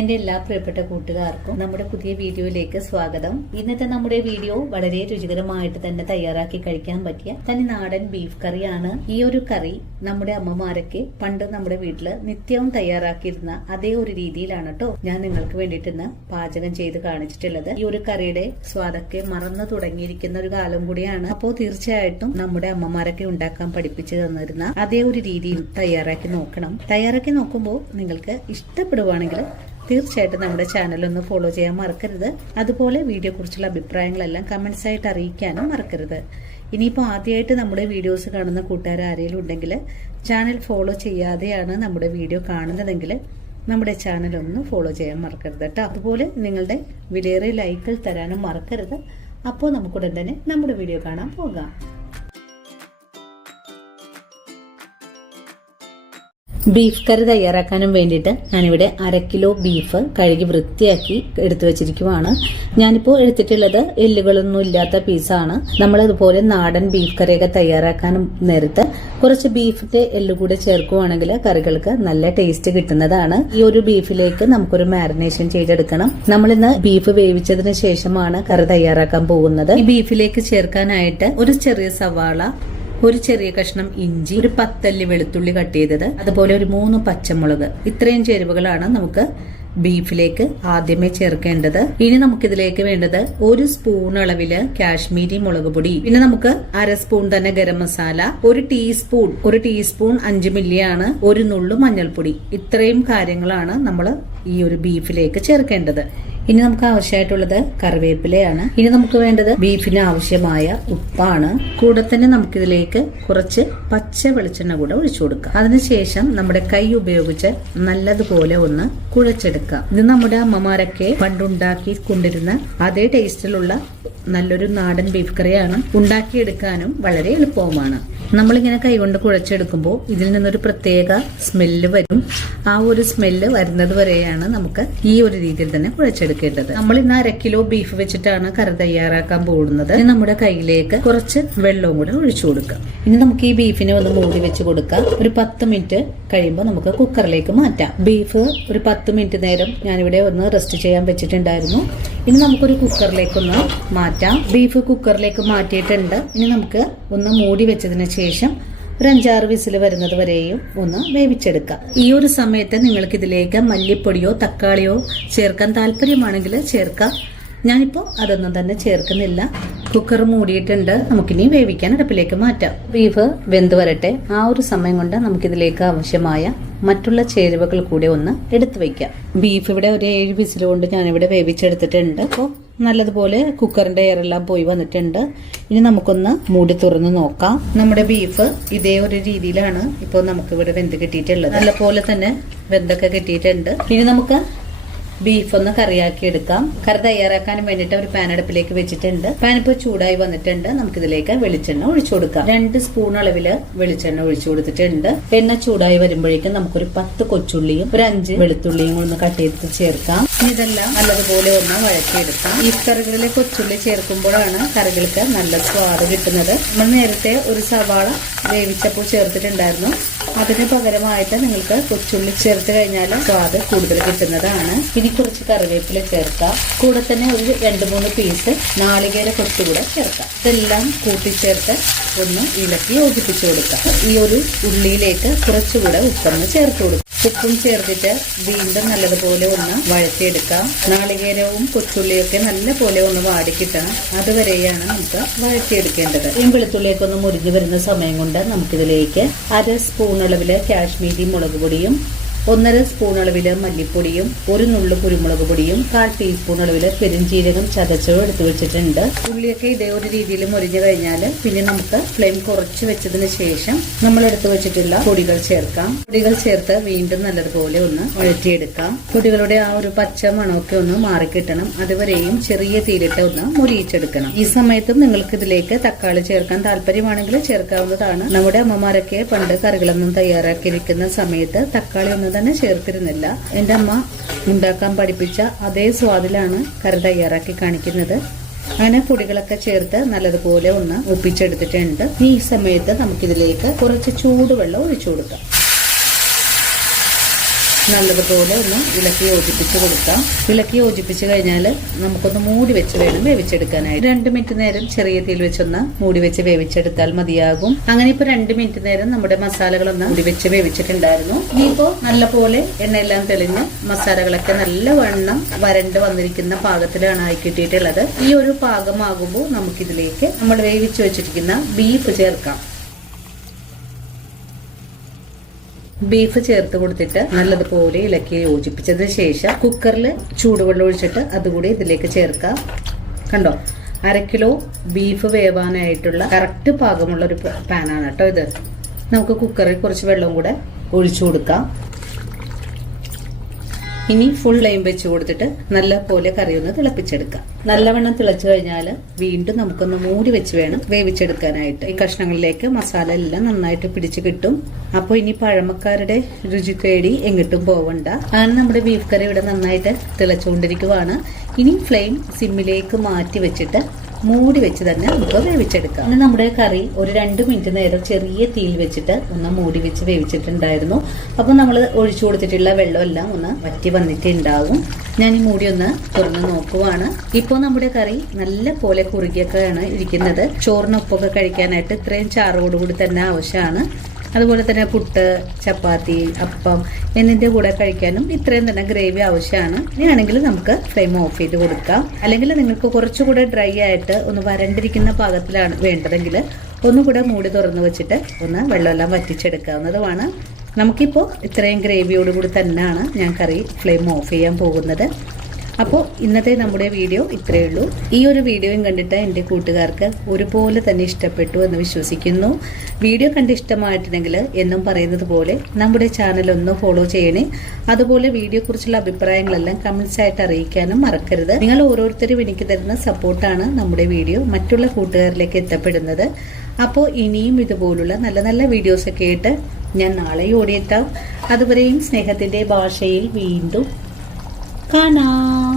എന്റെ എല്ലാ പ്രിയപ്പെട്ട കൂട്ടുകാർക്കും നമ്മുടെ പുതിയ വീഡിയോയിലേക്ക് സ്വാഗതം. ഇന്നത്തെ നമ്മുടെ വീഡിയോ വളരെ രുചികരമായിട്ട് തന്നെ തയ്യാറാക്കി കഴിക്കാൻ പറ്റിയ തനി നാടൻ ബീഫ് കറിയാണ്. ഈ ഒരു കറി നമ്മുടെ അമ്മമാരൊക്കെ പണ്ട് നമ്മുടെ വീട്ടില് നിത്യവും തയ്യാറാക്കിയിരുന്ന അതേ ഒരു രീതിയിലാണ് കേട്ടോ ഞാൻ നിങ്ങൾക്ക് വേണ്ടിയിട്ട് ഇന്ന് പാചകം ചെയ്ത് കാണിച്ചിട്ടുള്ളത്. ഈ ഒരു കറിയുടെ സ്വാദൊക്കെ മറന്നു തുടങ്ങിയിരിക്കുന്ന ഒരു കാലം കൂടിയാണ്. അപ്പോൾ തീർച്ചയായിട്ടും നമ്മുടെ അമ്മമാരൊക്കെ ഉണ്ടാക്കാൻ പഠിപ്പിച്ചു തന്നിരുന്ന അതേ ഒരു രീതിയിൽ തയ്യാറാക്കി നോക്കണം. തയ്യാറാക്കി നോക്കുമ്പോൾ നിങ്ങൾക്ക് ഇഷ്ടപ്പെടുവാണെങ്കിൽ തീർച്ചയായിട്ടും നമ്മുടെ ചാനൽ ഒന്ന് ഫോളോ ചെയ്യാൻ മറക്കരുത്. അതുപോലെ വീഡിയോ കുറിച്ചുള്ള അഭിപ്രായങ്ങളെല്ലാം കമന്റ്സ് ആയിട്ട് അറിയിക്കാനും മറക്കരുത്. ഇനിയിപ്പോൾ ആദ്യമായിട്ട് നമ്മുടെ വീഡിയോസ് കാണുന്ന കൂട്ടുകാർ ആരെങ്കിലും ഉണ്ടെങ്കിൽ ചാനൽ ഫോളോ ചെയ്യാതെയാണ് നമ്മുടെ വീഡിയോ കാണുന്നതെങ്കിൽ നമ്മുടെ ചാനൽ ഒന്ന് ഫോളോ ചെയ്യാൻ മറക്കരുത് കേട്ടോ. അതുപോലെ നിങ്ങളുടെ വിലയേറിയ ലൈക്കുകൾ തരാനും മറക്കരുത്. അപ്പോൾ നമുക്കുടൻ തന്നെ നമ്മുടെ വീഡിയോ കാണാൻ പോകാം. ബീഫ് കറി തയ്യാറാക്കാനും വേണ്ടിയിട്ട് ഞാനിവിടെ 1/2 കിലോ ബീഫ് കഴുകി വൃത്തിയാക്കി എടുത്തു വെച്ചിരിക്കുവാണ്. ഞാനിപ്പോൾ എടുത്തിട്ടുള്ളത് എല്ലുകളൊന്നും ഇല്ലാത്ത പീസാണ്. നമ്മളിതുപോലെ നാടൻ ബീഫ് കറിയൊക്കെ തയ്യാറാക്കാനും നേരത്ത് കുറച്ച് ബീഫിന്റെ എല്ലുകൂടെ ചേർക്കുവാണെങ്കിൽ കറികൾക്ക് നല്ല ടേസ്റ്റ് കിട്ടുന്നതാണ്. ഈ ഒരു ബീഫിലേക്ക് നമുക്കൊരു മാരിനേഷൻ ചെയ്തെടുക്കണം. നമ്മളിന്ന് ബീഫ് വേവിച്ചതിന് ശേഷമാണ് കറി തയ്യാറാക്കാൻ പോകുന്നത്. ഈ ബീഫിലേക്ക് ചേർക്കാനായിട്ട് ഒരു ചെറിയ സവാള, ഒരു ചെറിയ കഷ്ണം ഇഞ്ചി, ഒരു 10 അല്ലി വെളുത്തുള്ളി കട്ട് ചെയ്തത്, അതുപോലെ ഒരു 3 പച്ചമുളക്, ഇത്രയും ചേരുവകളാണ് നമുക്ക് ബീഫിലേക്ക് ആദ്യമേ ചേർക്കേണ്ടത്. ഇനി നമുക്കിതിലേക്ക് വേണ്ടത് 1 സ്പൂൺ അളവില് കാശ്മീരി മുളക് പൊടി, പിന്നെ നമുക്ക് 1/2 സ്പൂൺ തന്നെ ഗരം മസാല, ഒരു ടീസ്പൂൺ 5 മില്ലിയാണ്, ഒരു നുള്ളു മഞ്ഞൾപ്പൊടി. ഇത്രയും കാര്യങ്ങളാണ് നമ്മൾ ഈ ഒരു ബീഫിലേക്ക് ചേർക്കേണ്ടത്. ഇനി നമുക്ക് ആവശ്യമായിട്ടുള്ളത് കറിവേപ്പിലയാണ്. ഇനി നമുക്ക് വേണ്ടത് ബീഫിന് ആവശ്യമായ ഉപ്പാണ്. കൂടെ തന്നെ നമുക്കിതിലേക്ക് കുറച്ച് പച്ച വെളിച്ചെണ്ണ കൂടെ ഒഴിച്ചു കൊടുക്കാം. അതിനുശേഷം നമ്മുടെ കൈ ഉപയോഗിച്ച് നല്ലതുപോലെ ഒന്ന് കുഴച്ചെടുക്കാം. ഇത് നമ്മുടെ അമ്മമാരൊക്കെ പണ്ടുണ്ടാക്കി കൊണ്ടിരുന്ന അതേ ടേസ്റ്റിലുള്ള നല്ലൊരു നാടൻ ബീഫ് കറിയാണ്. ഉണ്ടാക്കിയെടുക്കാനും വളരെ എളുപ്പവുമാണ്. നമ്മളിങ്ങനെ കൈകൊണ്ട് കുഴച്ചെടുക്കുമ്പോൾ ഇതിൽ നിന്നൊരു പ്രത്യേക സ്മെല്ല് വരും. ആ ഒരു സ്മെല്ല് വരുന്നത് വരെയാണ് നമുക്ക് ഈ ഒരു രീതിയിൽ തന്നെ കുഴച്ചെടുക്കേണ്ടത്. നമ്മൾ ഇന്ന് 1/2 കിലോ ബീഫ് വെച്ചിട്ടാണ് കറി തയ്യാറാക്കാൻ പോകുന്നത്. നമ്മുടെ കയ്യിലേക്ക് കുറച്ച് വെള്ളവും കൂടെ ഒഴിച്ചു കൊടുക്കാം. ഇനി നമുക്ക് ഈ ബീഫിനെ ഒന്ന് മൂടി വെച്ച് കൊടുക്കാം. ഒരു 10 മിനിറ്റ് കഴിയുമ്പോൾ നമുക്ക് കുക്കറിലേക്ക് മാറ്റാം. ബീഫ് ഒരു 10 മിനിറ്റ് നേരം ഞാനിവിടെ ഒന്ന് റെസ്റ്റ് ചെയ്യാൻ വെച്ചിട്ടുണ്ടായിരുന്നു. ഇനി നമുക്കൊരു കുക്കറിലേക്കൊന്ന് മാറ്റാം. ബീഫ് കുക്കറിലേക്ക് മാറ്റിയിട്ടുണ്ട്. ഇനി നമുക്ക് ഒന്ന് മൂടി വെച്ചതിന് ശേഷം ഒരു 5-6 വിസിൽ വരുന്നത് വരെയും ഒന്ന് വേവിച്ചെടുക്കാം. ഈ ഒരു സമയത്ത് നിങ്ങൾക്ക് ഇതിലേക്ക് മല്ലിപ്പൊടിയോ തക്കാളിയോ ചേർക്കാൻ താല്പര്യമാണെങ്കിൽ ചേർക്കാം. ഞാനിപ്പോൾ അതൊന്നും തന്നെ ചേർക്കുന്നില്ല. കുക്കർ മൂടിയിട്ടുണ്ട്. നമുക്കിനി വേവിക്കാൻ അടുപ്പിലേക്ക് മാറ്റാം. ബീഫ് വെന്ത് വരട്ടെ. ആ ഒരു സമയം കൊണ്ട് നമുക്കിതിലേക്ക് ആവശ്യമായ മറ്റുള്ള ചേരുവകൾ കൂടെ ഒന്ന് എടുത്തു വയ്ക്കാം. ബീഫ് ഇവിടെ ഒരു 7 വിസിൽ കൊണ്ട് ഞാനിവിടെ വേവിച്ചെടുത്തിട്ടുണ്ട്. അപ്പോൾ നല്ലതുപോലെ കുക്കറിന്റെ എയറെല്ലാം പോയി വന്നിട്ടുണ്ട്. ഇനി നമുക്കൊന്ന് മൂടി തുറന്ന് നോക്കാം. നമ്മുടെ ബീഫ് ഇതേ ഒരു രീതിയിലാണ് ഇപ്പോൾ നമുക്കിവിടെ വെന്ത് കിട്ടിയിട്ടുള്ളത്. നല്ലപോലെ തന്നെ വെന്തൊക്കെ കിട്ടിയിട്ടുണ്ട്. ഇനി നമുക്ക് ബീഫ് ഒന്ന് കറിയാക്കി എടുക്കാം. കറി തയ്യാറാക്കാനും വേണ്ടിയിട്ട് ഒരു പാൻ അടുപ്പിലേക്ക് വെച്ചിട്ടുണ്ട്. പാൻ ഇപ്പോൾ ചൂടായി വന്നിട്ടുണ്ട്. നമുക്കിതിലേക്ക് വെളിച്ചെണ്ണ ഒഴിച്ചു കൊടുക്കാം. 2 സ്പൂൺ അളവില് വെളിച്ചെണ്ണ ഒഴിച്ചു കൊടുത്തിട്ടുണ്ട്. എണ്ണ ചൂടായി വരുമ്പോഴേക്കും നമുക്കൊരു 10 കൊച്ചുള്ളിയും ഒരു 5 വെളുത്തുള്ളിയും ഒന്ന് കട്ട് ചെയ്ത് ചേർക്കാം. ഇതെല്ലാം നല്ലതുപോലെ ഒന്ന് വഴറ്റിയെടുക്കാം. ഈ കറികളിലെ കൊച്ചുള്ളി ചേർക്കുമ്പോഴാണ് കറികൾക്ക് നല്ല സ്വാദ് കിട്ടുന്നത്. നമ്മൾ നേരത്തെ ഒരു സവാള വേവിച്ചപ്പോൾ ചേർത്തിട്ടുണ്ടായിരുന്നു. അതിന് പകരമായിട്ട് നിങ്ങൾക്ക് കൊച്ചുള്ളി ചേർത്ത് കഴിഞ്ഞാൽ സ്വാദ് കൂടുതൽ കിട്ടുന്നതാണ്. ഇനി കുറച്ച് കറിവേപ്പില ചേർക്കാം. കൂടെ തന്നെ ഒരു 2-3 പീസ് നാളികേര കൊത്തുകൂടെ ചേർക്കാം. ഇതെല്ലാം കൂട്ടിച്ചേർത്ത് ഒന്ന് ഇളക്കി യോജിപ്പിച്ചു കൊടുക്കാം. ഈ ഒരു ഉള്ളിയിലേക്ക് കുറച്ചുകൂടെ ഉപ്പൊന്ന് ചേർത്ത് കൊടുക്കാം. ഉപ്പും ചേർത്തിട്ട് വീണ്ടും നല്ലതുപോലെ ഒന്ന് വഴറ്റിയെടുക്കാം. നാളികേരവും കൊച്ചുള്ളിയൊക്കെ നല്ലപോലെ ഒന്ന് വാടിക്കിട്ടണം. അതുവരെയാണ് നമുക്ക് വഴറ്റിയെടുക്കേണ്ടത്. ഈ വെളുത്തുള്ളിയൊക്കെ ഒന്ന് മുരിഞ്ഞു വരുന്ന സമയം കൊണ്ട് നമുക്കിതിലേക്ക് 1/2 സ്പൂൺ അളവില് കാശ്മീരി മുളക് പൊടിയും 1/2 സ്പൂൺ അളവില് മല്ലിപ്പൊടിയും ഒരു നുള്ളു കുരുമുളക് പൊടിയും 1/4 ടീസ്പൂൺ അളവില് പെരുംജീരകം ചതച്ചതും എടുത്തു വെച്ചിട്ടുണ്ട്. ഉള്ളിയൊക്കെ ഇതേ ഒരു രീതിയിൽ മുരിഞ്ഞു കഴിഞ്ഞാൽ പിന്നെ നമുക്ക് ഫ്ലെയിം കുറച്ച് വെച്ചതിന് ശേഷം നമ്മൾ എടുത്തു വെച്ചിട്ടുള്ള പൊടികൾ ചേർക്കാം. പൊടികൾ ചേർത്ത് വീണ്ടും നല്ലതുപോലെ ഒന്ന് വഴറ്റിയെടുക്കാം. പൊടികളുടെ ആ ഒരു പച്ച മണമൊക്കെ ഒന്ന് മാറിക്കിട്ടണം. അതുവരെയും ചെറിയ തീയിലിട്ട് ഒന്ന് മുരിയിച്ചെടുക്കണം. ഈ സമയത്തും നിങ്ങൾക്ക് ഇതിലേക്ക് തക്കാളി ചേർക്കാൻ താല്പര്യമാണെങ്കിൽ ചേർക്കാവുന്നതാണ്. നമ്മുടെ അമ്മമാരൊക്കെ പണ്ട് കറികളൊന്നും തയ്യാറാക്കിയിരിക്കുന്ന സമയത്ത് തക്കാളി ഒന്നും തന്നെ ചേർത്തിരുന്നില്ല. എന്റെ അമ്മ ഉണ്ടാക്കാൻ പഠിപ്പിച്ച അതേ സ്വാദിലാണ് കറി തയ്യാറാക്കി കാണിക്കുന്നത്. അങ്ങനെ പൊടികളൊക്കെ ചേർത്ത് നല്ലതുപോലെ ഒന്ന് ഒപ്പിച്ചെടുത്തിട്ടുണ്ട്. ഈ സമയത്ത് നമുക്കിതിലേക്ക് കുറച്ച് ചൂടുവെള്ളം ഒഴിച്ചു കൊടുക്കാം. നല്ലതുപോലെ ഒന്ന് ഇളക്കി യോജിപ്പിച്ച് കൊടുക്കാം. ഇളക്കി യോജിപ്പിച്ച് കഴിഞ്ഞാൽ നമുക്കൊന്ന് മൂടി വെച്ച് വേണം വേവിച്ചെടുക്കാനായിട്ട്. 2 മിനിറ്റ് നേരം ചെറിയ തീയിൽ വെച്ചൊന്ന് മൂടി വെച്ച് വേവിച്ചെടുത്താൽ മതിയാകും. അങ്ങനെ ഇപ്പൊ 2 മിനിറ്റ് നേരം നമ്മുടെ മസാലകളൊന്ന് മൂടി വെച്ച് വേവിച്ചിട്ടുണ്ടായിരുന്നു. ഇനിയിപ്പോ നല്ലപോലെ എണ്ണയെല്ലാം തെളിഞ്ഞ് മസാലകളൊക്കെ നല്ലവണ്ണം വരണ്ട് വന്നിരിക്കുന്ന പാകത്തിലാണ് ആയി കിട്ടിയിട്ടുള്ളത്. ഈ ഒരു പാകമാകുമ്പോൾ നമുക്കിതിലേക്ക് നമ്മൾ വേവിച്ച് വെച്ചിരിക്കുന്ന ബീഫ് ചേർക്കാം. ബീഫ് ചേർത്ത് കൊടുത്തിട്ട് നല്ലതുപോലെ ഇളക്കി യോജിപ്പിച്ചതിന് ശേഷം കുക്കറിൽ ചൂടുവെള്ളം ഒഴിച്ചിട്ട് അതുകൂടി ഇതിലേക്ക് ചേർക്കാം. കണ്ടോ, 1/2 കിലോ ബീഫ് വേവാനായിട്ടുള്ള കറക്റ്റ് പാകമുള്ള ഒരു പാനാണ് കേട്ടോ ഇത്. നമുക്ക് കുക്കറിൽ കുറച്ച് വെള്ളം കൂടെ ഒഴിച്ചു കൊടുക്കാം. ഇനി ഫുൾ ഫ്ലെയിം വെച്ച് കൊടുത്തിട്ട് നല്ല പോലെ കറി ഒന്ന് തിളപ്പിച്ചെടുക്കാം. നല്ലവണ്ണം തിളച്ചു കഴിഞ്ഞാൽ വീണ്ടും നമുക്കൊന്ന് മൂടി വെച്ച് വേണം വേവിച്ചെടുക്കാനായിട്ട്. ഈ കഷ്ണങ്ങളിലേക്ക് മസാല എല്ലാം നന്നായിട്ട് പിടിച്ച് കിട്ടും. അപ്പോൾ ഇനി പഴമക്കാരുടെ രുചി തേടി എങ്ങോട്ടും പോവണ്ട. അങ്ങനെ നമ്മുടെ ബീഫ് കറി ഇവിടെ നന്നായിട്ട് തിളച്ചുകൊണ്ടിരിക്കുവാണ്. ഇനി ഫ്ലെയിം സിമ്മിലേക്ക് മാറ്റി വെച്ചിട്ട് മൂടി വെച്ച് തന്നെ നമുക്ക് വേവിച്ചെടുക്കാം. അങ്ങനെ നമ്മുടെ കറി ഒരു 2 മിനിറ്റ് നേരം ചെറിയ തീയിൽ വെച്ചിട്ട് ഒന്ന് മൂടി വെച്ച് വേവിച്ചിട്ടുണ്ടായിരുന്നു. അപ്പോൾ നമ്മൾ ഒഴിച്ചു കൊടുത്തിട്ടുള്ള വെള്ളമെല്ലാം ഒന്ന് വറ്റി വന്നിട്ടുണ്ടാവും. ഞാൻ ഈ മൂടി ഒന്ന് തുറന്ന് നോക്കുവാണ്. ഇപ്പോൾ നമ്മുടെ കറി നല്ല പോലെ കുറുകിയൊക്കെയാണ് ഇരിക്കുന്നത്. ചോറിനൊപ്പൊക്കെ കഴിക്കാനായിട്ട് ഇത്രയും ചാറോടുകൂടി തന്നെ ആവശ്യമാണ്. അതുപോലെ തന്നെ പുട്ട്, ചപ്പാത്തി, അപ്പം എന്നിന്റെ കൂടെ കഴിക്കാനും ഇത്രയും തന്നെ ഗ്രേവി ആവശ്യമാണ്. ഇനിയാണെങ്കിൽ നമുക്ക് ഫ്ലെയിം ഓഫ് ചെയ്ത് കൊടുക്കാം. അല്ലെങ്കിൽ നിങ്ങൾക്ക് കുറച്ചുകൂടെ ഡ്രൈ ആയിട്ട് ഒന്ന് വരണ്ടിരിക്കുന്ന പാകത്തിലാണ് വേണ്ടതെങ്കിൽ ഒന്നുകൂടെ മൂടി തുറന്നു വെച്ചിട്ട് ഒന്ന് വെള്ളമെല്ലാം വറ്റിച്ചെടുക്കാവുന്നതുമാണ്. നമുക്കിപ്പോൾ ഇത്രയും ഗ്രേവിയോടുകൂടി തന്നെയാണ് ഞാൻ കറി ഫ്ലെയിം ഓഫ് ചെയ്യാൻ പോകുന്നത്. അപ്പോൾ ഇന്നത്തെ നമ്മുടെ വീഡിയോ ഇത്രയേ ഉള്ളൂ. ഈ ഒരു വീഡിയോയും കണ്ടിട്ട് എൻ്റെ കൂട്ടുകാർക്ക് ഒരുപോലെ തന്നെ ഇഷ്ടപ്പെട്ടു എന്ന് വിശ്വസിക്കുന്നു. വീഡിയോ കണ്ട് ഇഷ്ടമായിട്ടുണ്ടെങ്കിൽ എന്നും പറയുന്നത് പോലെ നമ്മുടെ ചാനൽ ഒന്ന് ഫോളോ ചെയ്യണേ. അതുപോലെ വീഡിയോ കുറിച്ചുള്ള അഭിപ്രായങ്ങളെല്ലാം കമന്റ്സ് ആയിട്ട് അറിയിക്കാനും മറക്കരുത്. നിങ്ങൾ ഓരോരുത്തരും എനിക്ക് തരുന്ന സപ്പോർട്ടാണ് നമ്മുടെ വീഡിയോ മറ്റുള്ള കൂട്ടുകാരിലേക്ക് എത്തപ്പെടുന്നത്. അപ്പോൾ ഇനിയും ഇതുപോലുള്ള നല്ല നല്ല വീഡിയോസൊക്കെ ആയിട്ട് ഞാൻ നാളെ ഓടിയെത്താം. അതുവരെയും സ്നേഹത്തിൻ്റെ ഭാഷയിൽ വീണ്ടും കാണാം.